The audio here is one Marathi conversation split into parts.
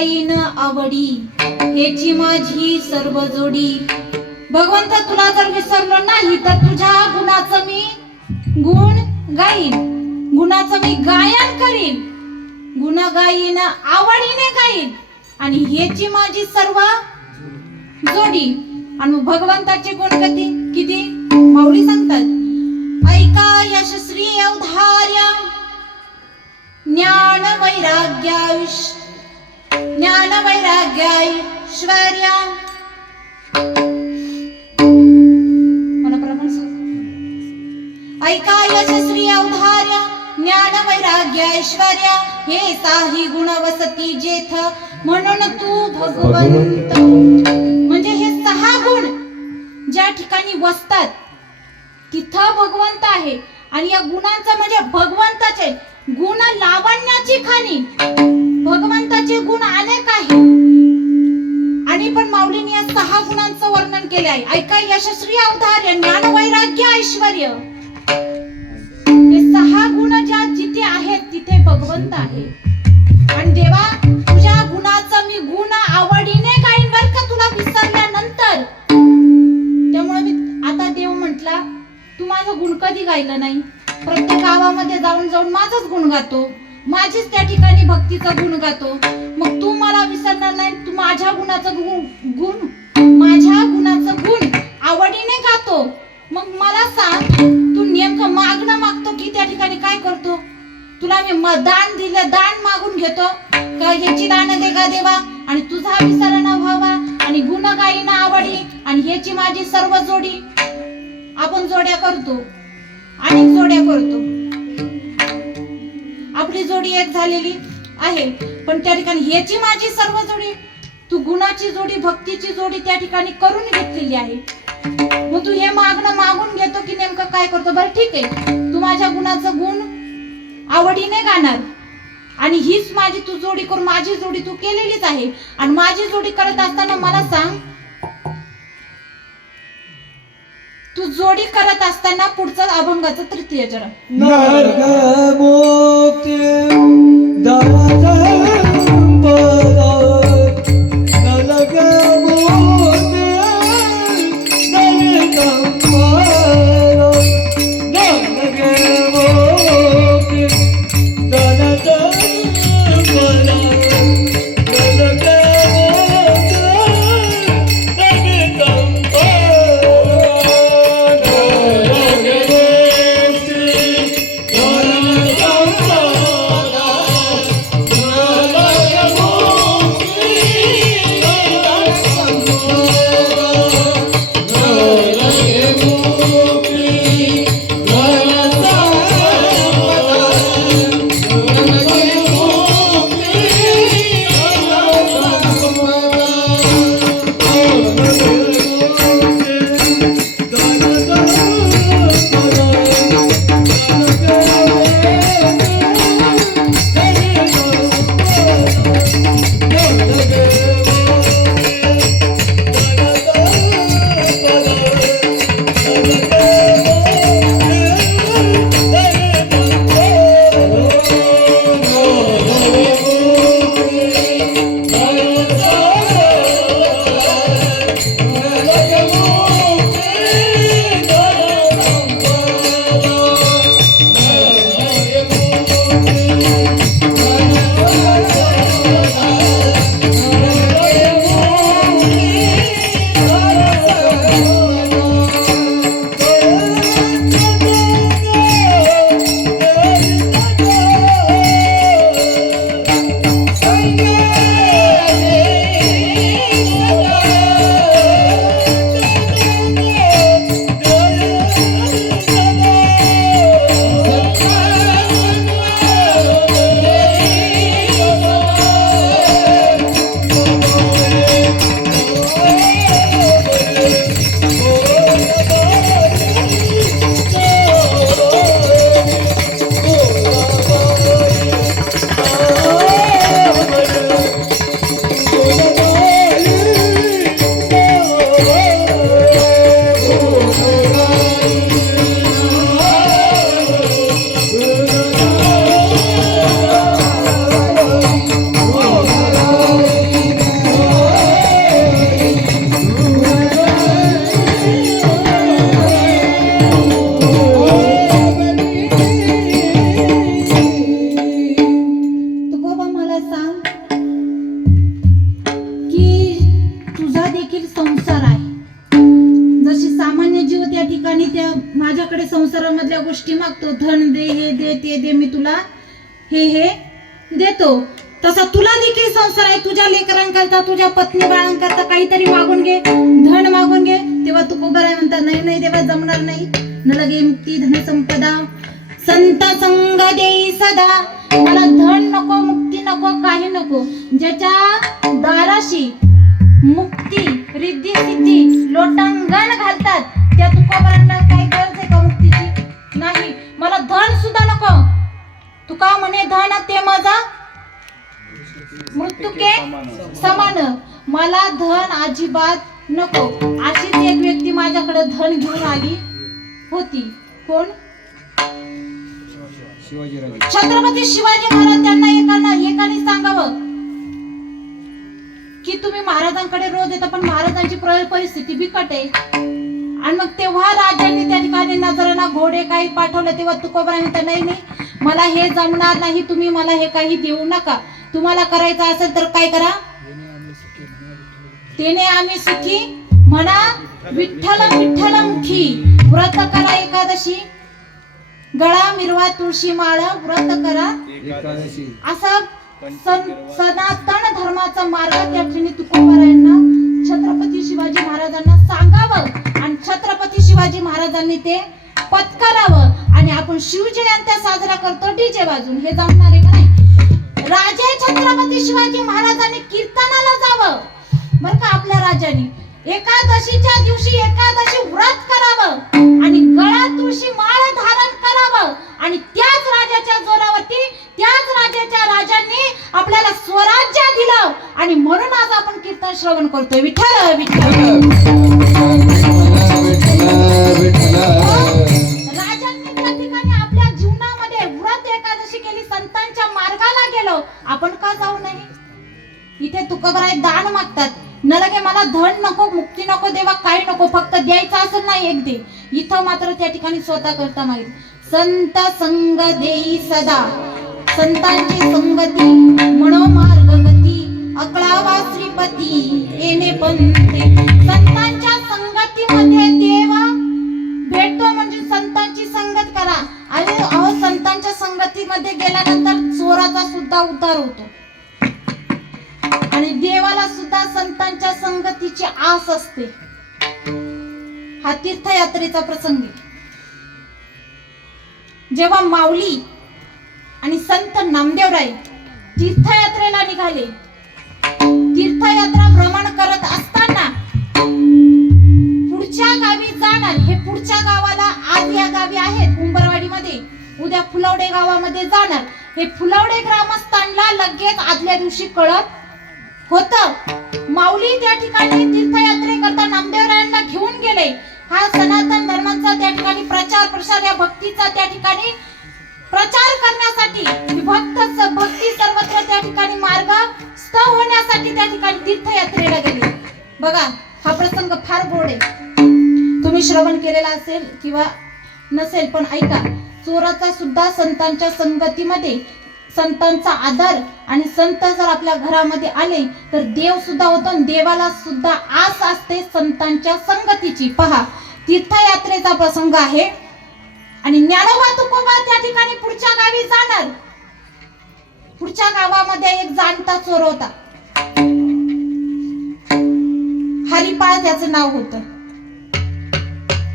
जाईन आवडी हेची माझी सर्व जोडी. भगवंत तुला जर विसरलो नाही तर तुझ्या गुणाचं मी गुण गाईन. गुणाचं मी गायन करीन. गुण गाईन आवडीने गाईन. आणि हेची माझी सर्व जोडी. आणि मग भगवंताचे गुण कधी किती? माऊली सांगतात. ऐका यशस्वी अवधार्या ज्ञान वैराग्यायुष ज्ञान वैराग्याश्वर्या मनप्रमाण ऐका यशस्वी अवधार्य ज्ञान वैराग्य ऐश्वर्या हे साही गुण वसती जेथ म्हणून तू भगवंत. म्हणजे हे सहा गुण ज्या ठिकाणी वसतात तिथं भगवंत आहे. आणि या गुणांचा म्हणजे भगवंताचे गुण लावण्याची खाणी. गायलं नाही. प्रत्येक गावामध्ये जाऊन जाऊन माझच गुण गातो. माझीच त्या ठिकाणी भक्तीचा गुण गातो. मग तू मला विसरणार नाही तू माझ्या गुणाचं गुण गुण माझ्या गुणाचं गुण आवडीने गातो. मग मला सांग तू नेमकं मागणं मागतो की त्या ठिकाणी काय करतो? तुला मी दान दिलं दान मागून घेतो. का ह्याची दान दे का देवा? आणि तुझा विसर व्हावा. आणि गुण गायी आवडी. आणि ह्याची माझी सर्व जोडी आपण जोड्या करतो. अनेक जोड्या करतो. आपली जोडी एक झालेली आहे. पण त्या ठिकाणी ह्याची माझी सर्व जोडी तू गुणाची जोडी भक्तीची जोडी त्या ठिकाणी करून घेतलेली आहे. मग तू हे मागणं मागून घेतो की नेमकं काय करतो? बरं ठीक आहे. तू माझ्या गुणाचं गुण आवडीने गाणार. आणि हीच माझी तू जोडी करून माझी जोडी तू केलेलीच आहे. आणि माझी जोडी करत असताना मला सांग तू जोडी करत असताना पुढचं अभंगाचं तृतीय चरण. नरकमुक्ति लेकरांकरता तुझ्या पत्नी बाळांकरता काहीतरी मागून घे धन मागून घे. तेव्हा तू उभं आहे म्हणतात नाही नाही तेव्हा जमणार नाही. न लगे ती धन संपदा संत संग देई सदा. मला धन नको मुक्ती नको काही नको. ज्याच्या दाराशी मुक्ती रिद्धी सिद्धी लोटांगण घालतात त्या तुकोबरांना काही गरज आहे का मुक्तीची? नाही. मला धन सुद्धा नको. तुका म्हणे धन ते माझा मृत्यूके समान. मला धन अजिबात नको. अशीच एक व्यक्ती माझ्याकडे धन घेऊन आली होती. कोण? छत्रपती शिवाजी महाराज त्यांना एकाना एकाने सांगावं की तुम्ही महाराजांकडे रोज येता पण महाराजांची प्र- परिस्थिती बिकट आहे. आणि मग तेव्हा राजांनी त्या ठिकाणी नजरांना घोडे काही पाठवले तेव्हा तुकोबरा म्हणता नाही नाही. मला हे जमणार नाही तुम्ही मला हे काही देऊ नका. तुम्हाला करायचं असेल तर काय करा? तेने आम्ही सुखी म्हणा. विठ्ठल विठ्ठल मुखी व्रत करा एकादशी. गळा मिरवा तुळशी माळ व्रत करा. एकादशी. असा सन- सनातन धर्माचा मार्ग त्या ठिकाणी तुकोबारायांना छत्रपती शिवाजी महाराजांना सांगावं आणि छत्रपती शिवाजी महाराजांनी ते पत्करावं. आणि आपण शिवजयंत्या साजरा करतो. डीजे वाजून. हे जमणार आहे का नाही? राजे छत्रपती शिवाजी महाराजांनी कीर्तनाला जावं. बर का आपल्या राजाने. एकादशीच्या दिवशी एकादशी व्रत करावं आणि गळा तुळशी माळ धारण करावं. आणि त्याच राजाच्या जोरावरती त्याच राजाच्या राजांनी आपल्याला स्वराज्य दिलं. आणि म्हणून आज आपण कीर्तन श्रवण करतोय. विठ्ठल विठ्ठल. गेलो आपण का जाऊ नाही? इथे तुकोबराय दान मागतात. न मला धन नको मुक्ती नको देवा काही नको फक्त द्यायचं असेल ना एक दे. इथं मात्र त्या ठिकाणी स्वतः करता मागितलं संत संग देई सदा. संतांची संगती. मनोमार्ग गती अकळावा श्रीपती. येणे पंते संतांच्या संगतीमध्ये सुद्धा उद्धार होतो. आणि देवाला सुद्धा संतांच्या संगतीची आस असते. हा तीर्थयात्रेचा प्रसंग आहे. जेव्हा माऊली आणि संत नामदेवराय तीर्थयात्रेला निघाले तीर्थयात्रा भ्रमण करत असताना पुढच्या गावी जाणार हे पुढच्या गावाला आज या गावी आहेत उंबरवाडीमध्ये. उद्या फुलवडे गावामध्ये जाणार. हे फुलवडे ग्रामस्थ त्यांना लगेच आदल्या दिवशी कळत होत. माऊली त्या ठिकाणी तीर्थयात्रे करता नामदेवरायांना घेऊन गेले. हा सनातन धर्माचा त्या ठिकाणी प्रचार प्रसार या भक्तीचा त्या ठिकाणी प्रचार करण्यासाठी विभक्त भक्ती सर्वत्र त्या ठिकाणी मार्ग स्थ होण्यासाठी त्या ठिकाणी तीर्थयात्रेला गेली. बघा हा प्रसंग फार गोड आहे. तुम्ही श्रवण केलेला असेल किंवा नसेल पण ऐका. चोराचा सुद्धा संतांच्या संगतीमध्ये संतांचा आदर आणि संत जर आपल्या घरामध्ये आले तर देव सुद्धा होतो देवाला सुद्धा आस असते संतांच्या संगतीची. पहा तीर्थयात्रेचा प्रसंग आहे आणि ज्ञानोबा तुकोबा त्या ठिकाणी पुढच्या गावी जाणार. पुढच्या गावामध्ये एक जाणता चोर होता. हरिपाळ त्याचं नाव होत.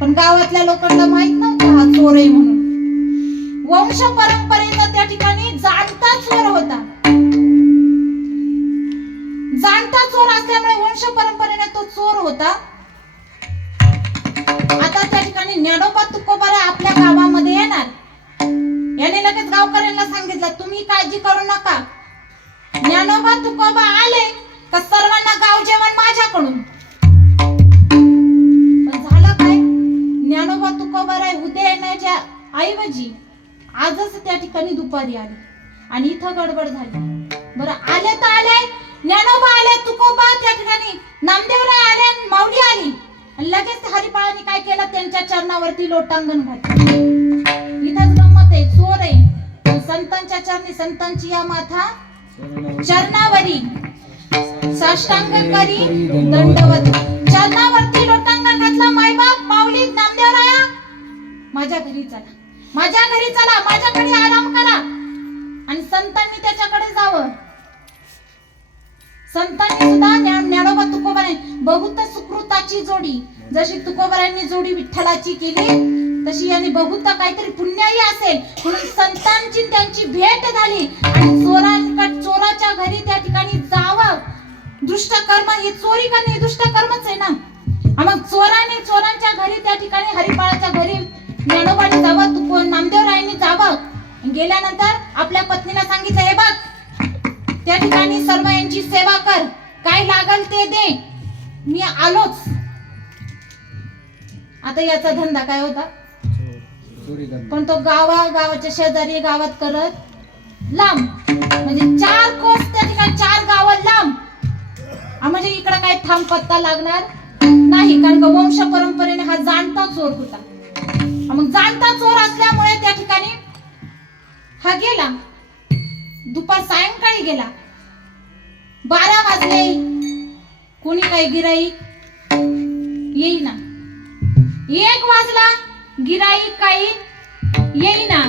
पण गावातल्या लोकांना माहीत नव्हतं हा चोर म्हणून. वंश परंपरा होता. जाणता चोर असल्यामुळे वंश परंपरेने तो चोर होता. आता त्या ठिकाणी ज्ञानोबा तुकोबारा आपल्या गावामध्ये येणार. याने लगेच गावकऱ्यांना सांगितलं तुम्ही काळजी करू नका. ज्ञानोबा तुकोबा आले. गडबड झाली. बरं आले तर आले ज्ञानोबा आले तुकोबा त्या ठिकाणी नामदेवराय आले माऊली आली. लगेच हरिपाळाने काय केलं? त्यांच्या चरणावरती लोटांगण घातलं. इथंच गंमत आहे चोर आहे. संतांच्या चरणी संतांची या माथा चरणावरी. साष्टांग करी दंडवत. चरणावरती लोटांगण घातलं मायबाप माऊली नामदेवराया. माझ्या घरी चला. माझ्या घरी चला. माझ्याकडे आराम करा. आणि संतांनी त्याच्याकडे जावं. संतांनी सुद्धा ज्ञानोबा तुकोबाने. बहुत सुकृताची जोडी. जशी तुकोबारांनी जोडी विठ्ठलाची केली तशी यांनी बहुत काहीतरी पुण्याही असेल. म्हणून संतांची त्यांची भेट झाली. आणि चोरांकड चोराच्या घरी त्या ठिकाणी जावं. दुष्ट कर्म ही चोरी करणे हे दुष्ट कर्मच आहे ना. मग चोराने चोरांच्या घरी त्या ठिकाणी हरिपाळाच्या घरी ज्ञानोबाने जावं तुको नामदेवरायांनी जावं. गेल्यानंतर आपल्या पत्नीला सांगितलं हे बघ त्या ठिकाणी सर्व यांची सेवा कर. काय लागल ते दे. मी आलोच. आता याचा धंदा काय होता? पण तो गावा गावाच्या शेजारी गावात करत लांब. म्हणजे चार कोस त्या ठिकाणी चार गाव लांब. म्हणजे इकडे काही थांब पत्ता लागणार नाही कारण का वंश परंपरेने हा जाणता चोर होता. मग जाणता चोर असल्यामुळे त्या ठिकाणी हा गेला. दुपार सायंकाळी गेला. बारा वाजले. कोणी काही गिराईक? येईना. एक वाजला. गिराईक काही? येईना.